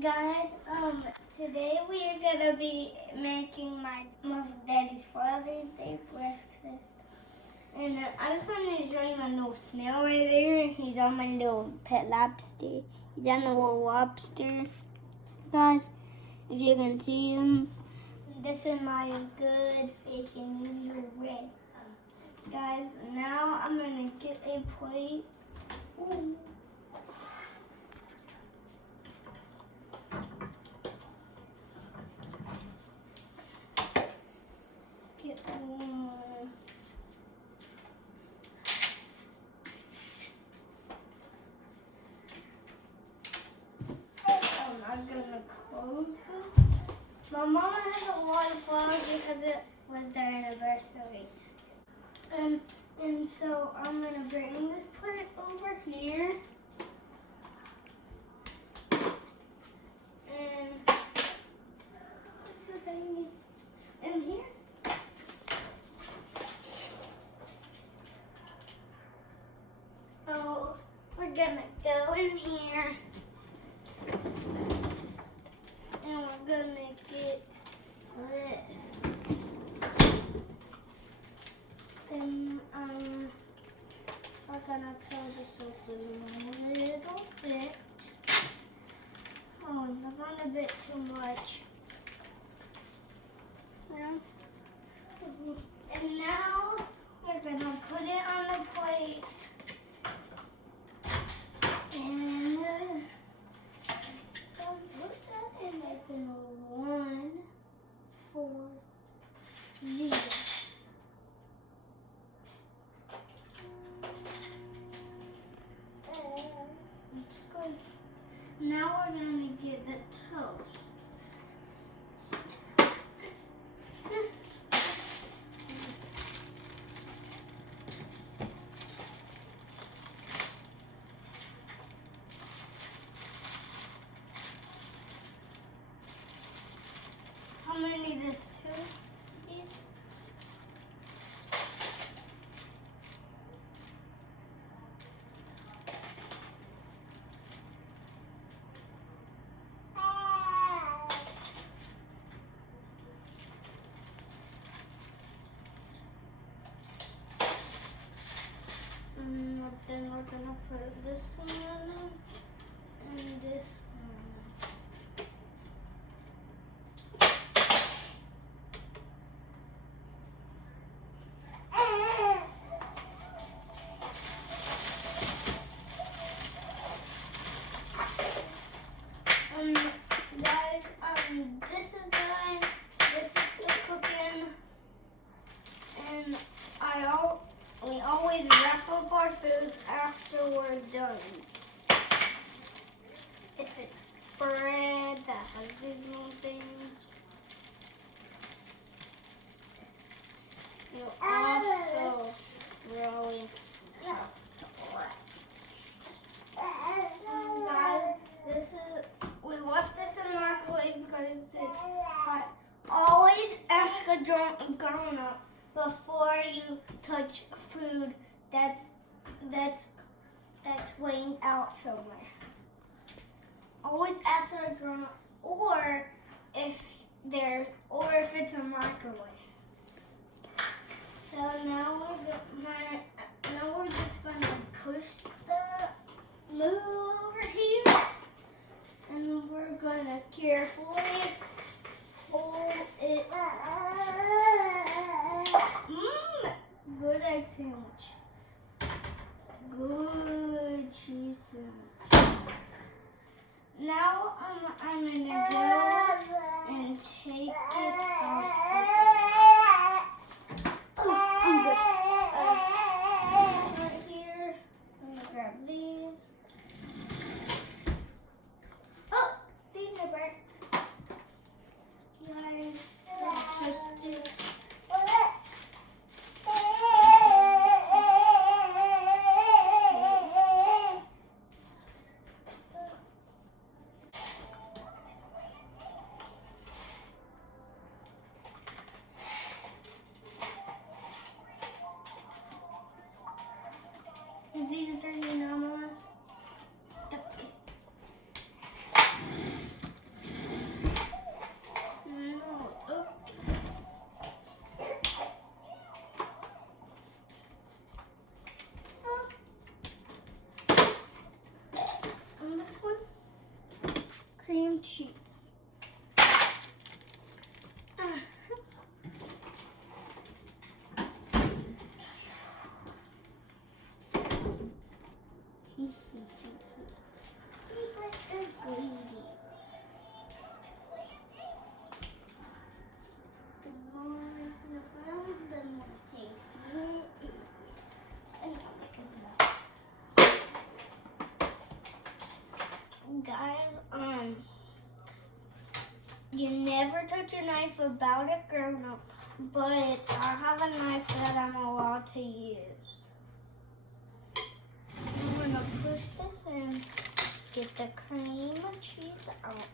Guys, today we are gonna be making my daddy's Father's Day breakfast. And I just wanted to show you my little snail right there. He's on my little pet lobster. He's on the little lobster. Guys, if you can see him, this is my good fish and he's red. Guys, now I'm gonna get a plate. Ooh. Get one. I'm gonna close this. My mama has a lot of flowers because it was their anniversary. And so I'm gonna bring this plate over here. And what's the baby in here? Oh, we're gonna go in here. And we're gonna get this. And we're gonna curl this up a little bit. Oh, not a bit too much. Yeah. And now we're gonna put it on the plate. And put that in like in 1, 4, 0. That's good. Now we're gonna get the toast. I'm gonna need this too. And then we're gonna put this one and this one. Guys, this is done. This is still cooking, and we always wrap up our food after we're done. If it's bread that has these little things, you also really have to wrap. Guys, we left this in the microwave because it's hot. Always ask a grown up before you touch food that's laying out somewhere. Always ask a grown up, or if it's a microwave. So now we're just gonna push the noodle over here, and we're gonna carefully fold it. Good egg sandwich. Good cheese sandwich. Now I'm gonna go and take it out. Right here. I'm gonna grab these. Oh, these are burnt. Guys, just do. get your knife about it, grown up, but I have a knife that I'm allowed to use. I'm gonna push this in, get the cream and cheese out.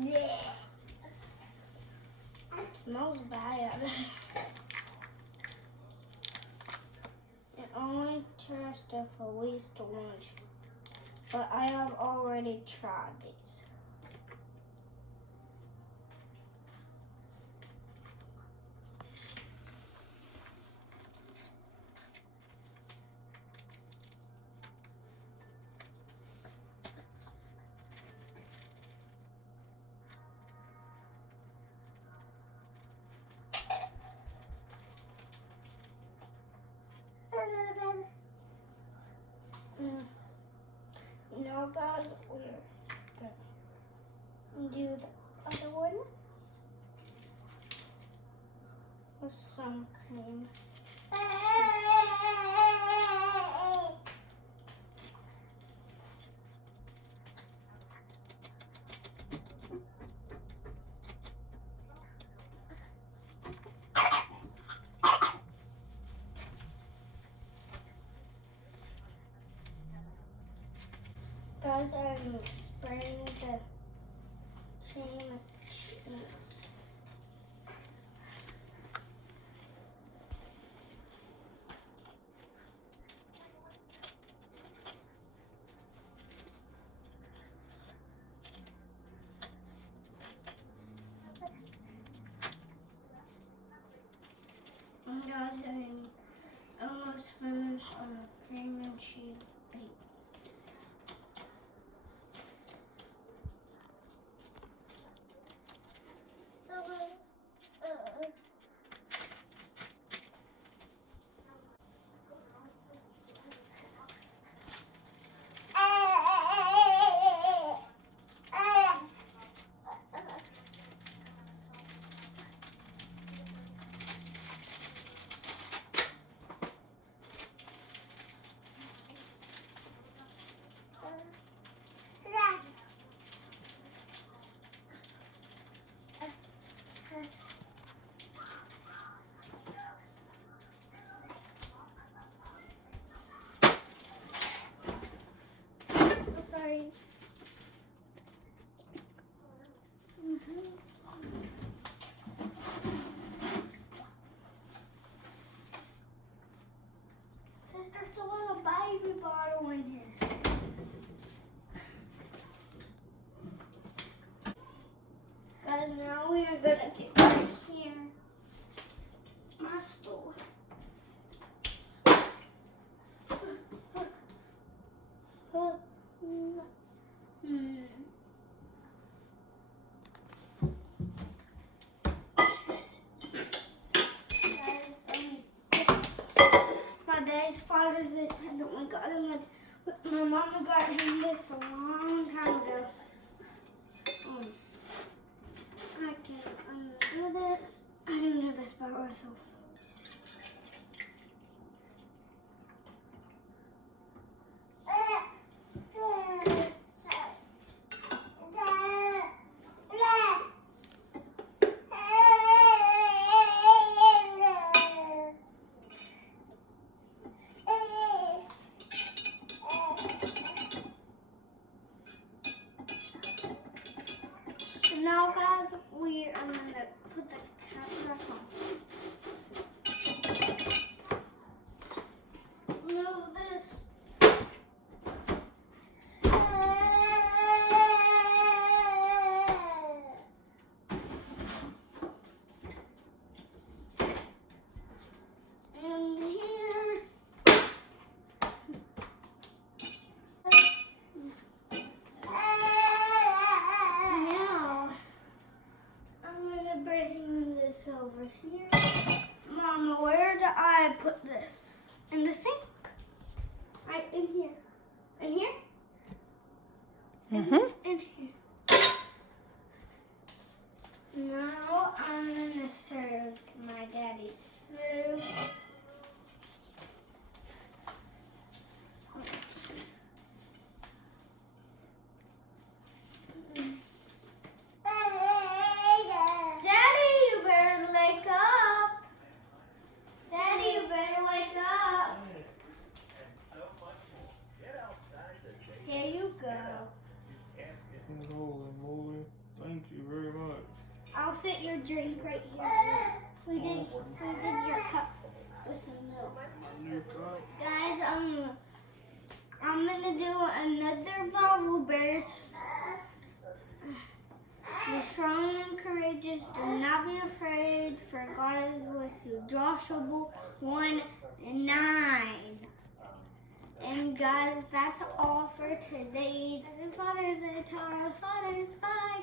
Yeah. It smells bad. It only tastes if at least once, but I have already tried these. Now guys, we're gonna do the other one with some cream. Guys, I'm spraying the cream and cheese. And guys, I'm almost finished on the cream and cheese bake. Sorry. Sister, still has a baby bottle in here. Guys, now we are gonna get right here. My stool. My dad's father did, we got him. My mama got him this a long time ago. I can't undo this. I didn't do this by myself. Now guys, we are going to put the cap back on. Move this. And here. Now, I'm going to bring this over here. Holy moly. Thank you very much. I'll set your drink right here. We did your cup with some milk. Your cup. Guys, I'm gonna do another Bible verse. Be strong and courageous, do not be afraid, for God is with you. Joshua 1:9. And guys, that's all for today's Father's Day. Tell our fathers, bye.